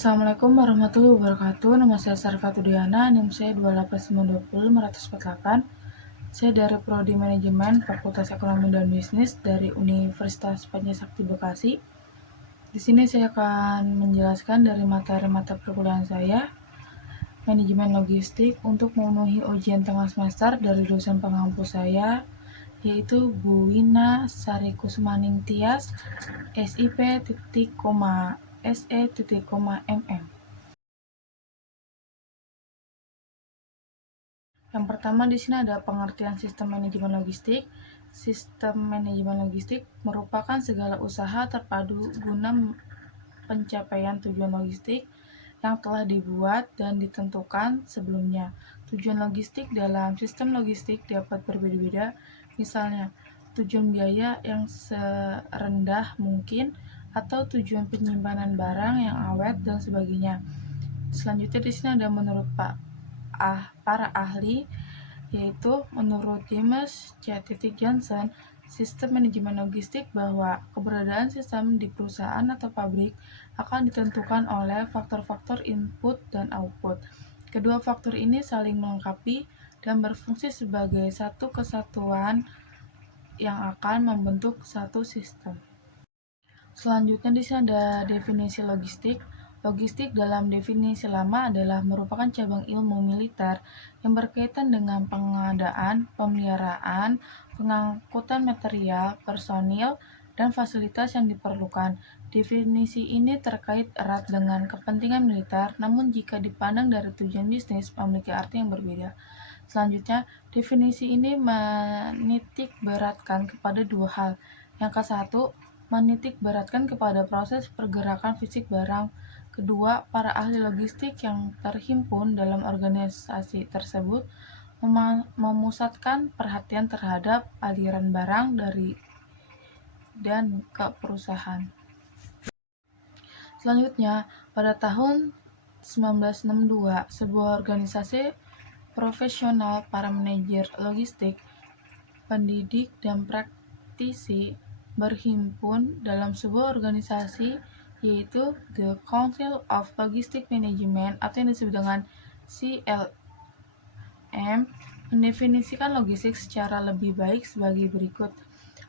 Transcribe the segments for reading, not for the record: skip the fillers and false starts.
Assalamualaikum warahmatullahi wabarakatuh. Nama saya Sarfatudiana, NIM saya 28920 Saya dari Prodi Manajemen Fakultas Ekonomi dan Bisnis dari Universitas Pancasakti Bekasi. Di sini saya akan menjelaskan dari materi-mata perkuliahan saya, manajemen logistik, untuk memenuhi ujian tengah semester dari dosen pengampu saya, yaitu Bu Wina Sari Kusmaning Tias, SIP.SE.MM. Yang pertama di sini ada pengertian sistem manajemen logistik. Sistem manajemen logistik merupakan segala usaha terpadu guna pencapaian tujuan logistik yang telah dibuat dan ditentukan sebelumnya. Tujuan logistik dalam sistem logistik dapat berbeda-beda, misalnya tujuan biaya yang serendah mungkin atau tujuan penyimpanan barang yang awet dan sebagainya. Selanjutnya di sini ada menurut para ahli, yaitu menurut James C. Johnson, sistem manajemen logistik bahwa keberadaan sistem di perusahaan atau pabrik akan ditentukan oleh faktor-faktor input dan output. Kedua faktor ini saling melengkapi dan berfungsi sebagai satu kesatuan yang akan membentuk satu sistem. Selanjutnya di sini ada definisi logistik. Logistik dalam definisi lama adalah merupakan cabang ilmu militer yang berkaitan dengan pengadaan, pemeliharaan, pengangkutan material, personil, dan fasilitas yang diperlukan. Definisi ini terkait erat dengan kepentingan militer, namun jika dipandang dari tujuan bisnis memiliki arti yang berbeda. Selanjutnya, definisi ini menitik beratkan kepada dua hal. Yang ke satu, menitik beratkan kepada proses pergerakan fisik barang. Kedua, para ahli logistik yang terhimpun dalam organisasi tersebut memusatkan perhatian terhadap aliran barang dari dan ke perusahaan. Selanjutnya, pada tahun 1962, sebuah organisasi profesional para manajer logistik, pendidik, dan praktisi berhimpun dalam sebuah organisasi, yaitu The Council of Logistic Management atau yang disebut dengan CLM, mendefinisikan logistik secara lebih baik sebagai berikut.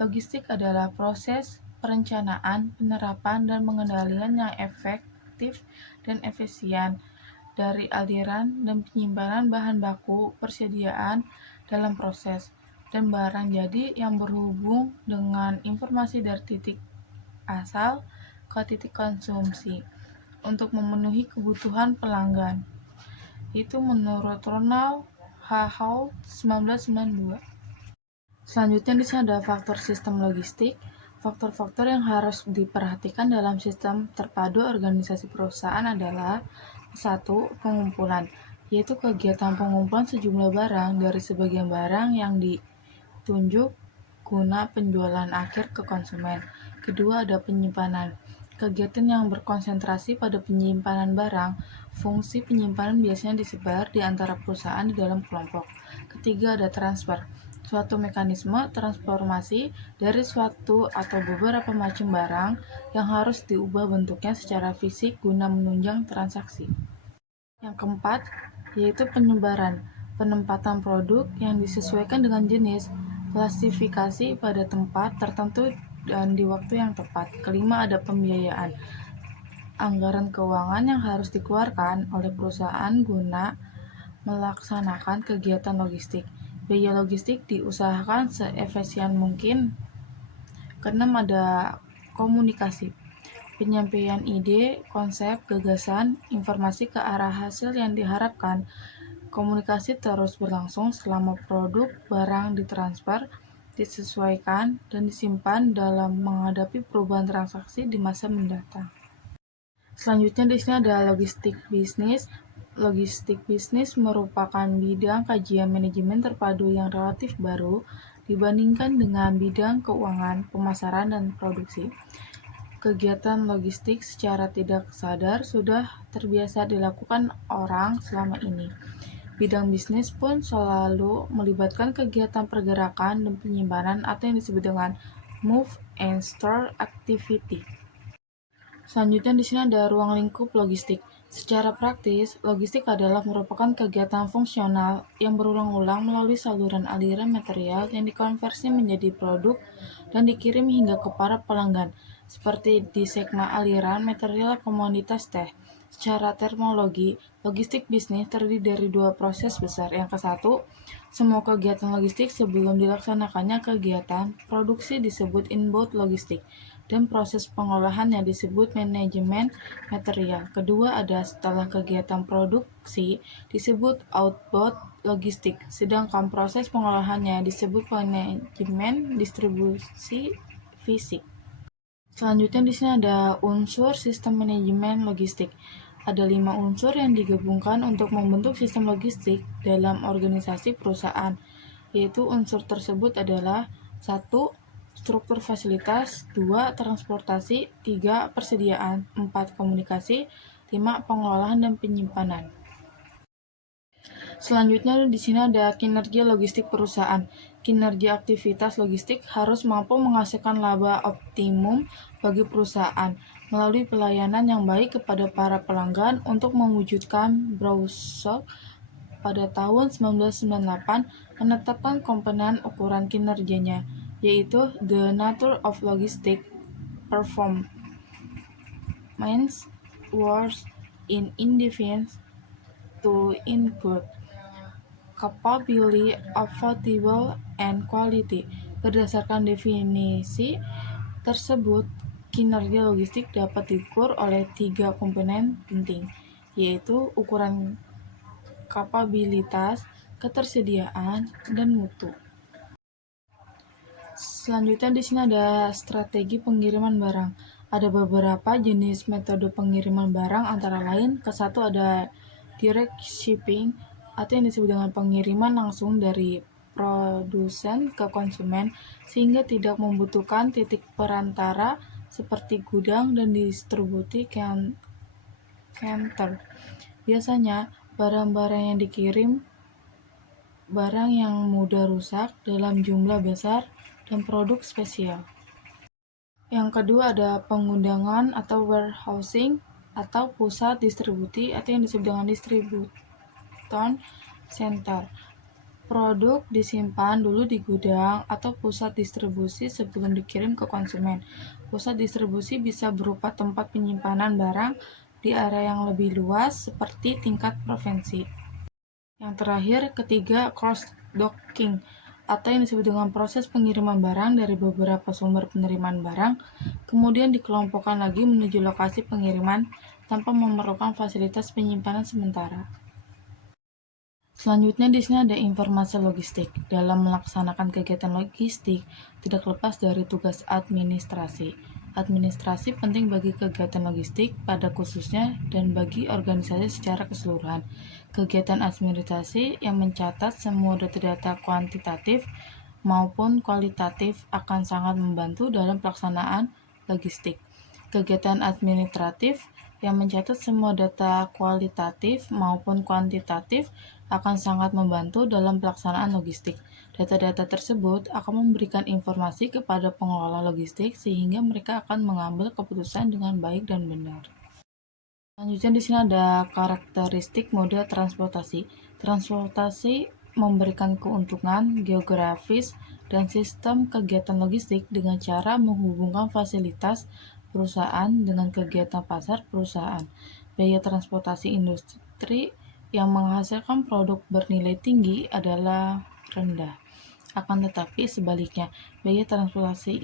Logistik adalah proses perencanaan, penerapan, dan pengendalian yang efektif dan efisien dari aliran dan penyimpanan bahan baku, persediaan dalam proses, dan barang jadi yang berhubung dengan informasi dari titik asal ke titik konsumsi untuk memenuhi kebutuhan pelanggan. Itu menurut Ronald H. Hall 1992. Selanjutnya di sini ada faktor sistem logistik. Faktor-faktor yang harus diperhatikan dalam sistem terpadu organisasi perusahaan adalah: 1. Pengumpulan, yaitu kegiatan pengumpulan sejumlah barang dari sebagian barang yang ditunjuk guna penjualan akhir ke konsumen. Kedua, ada penyimpanan, kegiatan yang berkonsentrasi pada penyimpanan barang. Fungsi penyimpanan biasanya disebar di antara perusahaan di dalam kelompok. Ketiga, ada transfer, suatu mekanisme transformasi dari suatu atau beberapa macam barang yang harus diubah bentuknya secara fisik guna menunjang transaksi. Yang keempat, yaitu penyebaran, penempatan produk yang disesuaikan dengan jenis, klasifikasi pada tempat tertentu dan di waktu yang tepat. Kelima, ada pembiayaan, anggaran keuangan yang harus dikeluarkan oleh perusahaan guna melaksanakan kegiatan logistik. Biaya logistik diusahakan seefisien mungkin. Keenam, ada komunikasi, penyampaian ide, konsep, gagasan, informasi ke arah hasil yang diharapkan. Komunikasi terus berlangsung selama produk barang ditransfer, disesuaikan, dan disimpan dalam menghadapi perubahan transaksi di masa mendatang. Selanjutnya di sini ada logistik bisnis. Logistik bisnis merupakan bidang kajian manajemen terpadu yang relatif baru dibandingkan dengan bidang keuangan, pemasaran, dan produksi. Kegiatan logistik secara tidak sadar sudah terbiasa dilakukan orang selama ini. Bidang bisnis pun selalu melibatkan kegiatan pergerakan dan penyimpanan atau yang disebut dengan move and store activity. Selanjutnya di sini ada ruang lingkup logistik. Secara praktis, logistik adalah merupakan kegiatan fungsional yang berulang-ulang melalui saluran aliran material yang dikonversi menjadi produk dan dikirim hingga ke para pelanggan, seperti di segmen aliran material komoditas teh. Secara terminologi, logistik bisnis terdiri dari dua proses besar. Yang ke satu, semua kegiatan logistik sebelum dilaksanakannya kegiatan produksi disebut inbound logistik dan proses pengolahan yang disebut manajemen material. Kedua ada setelah kegiatan produksi disebut outbound logistik, sedangkan proses pengolahannya disebut manajemen distribusi fisik. Selanjutnya di sini ada unsur sistem manajemen logistik. Ada 5 unsur yang digabungkan untuk membentuk sistem logistik dalam organisasi perusahaan, yaitu unsur tersebut adalah 1. Struktur fasilitas, 2. Transportasi, 3. Persediaan, 4. Komunikasi, 5. Pengolahan dan penyimpanan. Selanjutnya di sini ada kinerja logistik perusahaan. Kinerja aktivitas logistik harus mampu menghasilkan laba optimum bagi perusahaan melalui pelayanan yang baik kepada para pelanggan untuk mewujudkan Browser pada tahun 1998 menetapkan komponen ukuran kinerjanya, yaitu The Nature of Logistic Performance was in endeavors to include capability, affordable, and quality. Berdasarkan definisi tersebut, kinerja logistik dapat diukur oleh 3 komponen penting, yaitu ukuran kapabilitas, ketersediaan, dan mutu. Selanjutnya di sini ada strategi pengiriman barang. Ada beberapa jenis metode pengiriman barang, antara lain ke-1 ada direct shipping atau yang disebut dengan pengiriman langsung dari produsen ke konsumen sehingga tidak membutuhkan titik perantara seperti gudang dan distribusi counter. Biasanya barang-barang yang dikirim barang yang mudah rusak dalam jumlah besar dan produk spesial. Yang kedua ada pengundangan atau warehousing atau pusat distribusi atau yang disebut dengan distribution center. Produk disimpan dulu di gudang atau pusat distribusi sebelum dikirim ke konsumen. Pusat distribusi bisa berupa tempat penyimpanan barang di area yang lebih luas seperti tingkat provinsi. Yang terakhir, ketiga, cross-docking atau yang disebut dengan proses pengiriman barang dari beberapa sumber penerimaan barang, kemudian dikelompokkan lagi menuju lokasi pengiriman tanpa memerlukan fasilitas penyimpanan sementara. Selanjutnya di sini ada informasi logistik. Dalam melaksanakan kegiatan logistik, tidak lepas dari tugas administrasi. Administrasi penting bagi kegiatan logistik pada khususnya dan bagi organisasi secara keseluruhan. Kegiatan administrasi yang mencatat semua data-data kuantitatif maupun kualitatif akan sangat membantu dalam pelaksanaan logistik. Kegiatan administratif yang mencatat semua data kualitatif maupun kuantitatif akan sangat membantu dalam pelaksanaan logistik. Data-data tersebut akan memberikan informasi kepada pengelola logistik sehingga mereka akan mengambil keputusan dengan baik dan benar. Selanjutnya di sini ada karakteristik moda transportasi. Transportasi memberikan keuntungan geografis dan sistem kegiatan logistik dengan cara menghubungkan fasilitas perusahaan dengan kegiatan pasar perusahaan. Biaya transportasi industri yang menghasilkan produk bernilai tinggi adalah rendah. Akan tetapi sebaliknya, biaya transportasi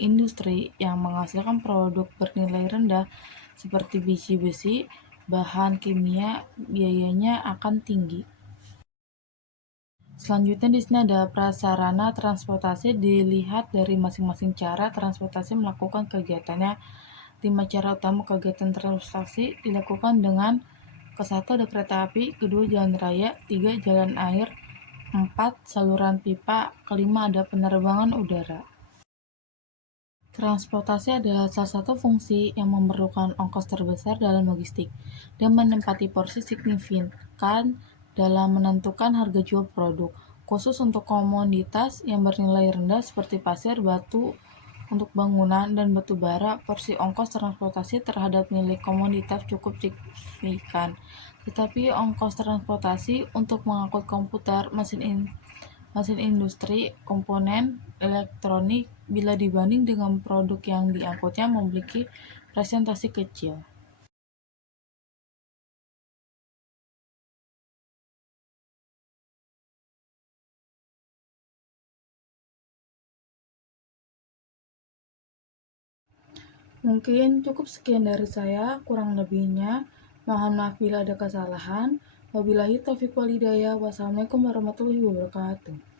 industri yang menghasilkan produk bernilai rendah seperti biji besi, bahan kimia, biayanya akan tinggi. Selanjutnya di sini ada prasarana transportasi. Dilihat dari masing-masing cara transportasi melakukan kegiatannya. 5 cara utama kegiatan transportasi dilakukan dengan ke-1 ada kereta api, kedua jalan raya, 3 jalan air, 4 saluran pipa, kelima ada penerbangan udara. Transportasi adalah salah satu fungsi yang memerlukan ongkos terbesar dalam logistik dan menempati porsi signifikan dalam menentukan harga jual produk, khusus untuk komoditas yang bernilai rendah seperti pasir, batu, Untuk bangunan dan batu bara, porsi ongkos transportasi terhadap nilai komoditas cukup signifikan. Tetapi ongkos transportasi untuk mengangkut komputer, mesin industri, komponen elektronik, bila dibanding dengan produk yang diangkutnya memiliki presentasi kecil. Mungkin cukup sekian dari saya, kurang lebihnya mohon maaf bila ada kesalahan. Wabillahi taufiq walhidayah. Wassalamualaikum warahmatullahi wabarakatuh.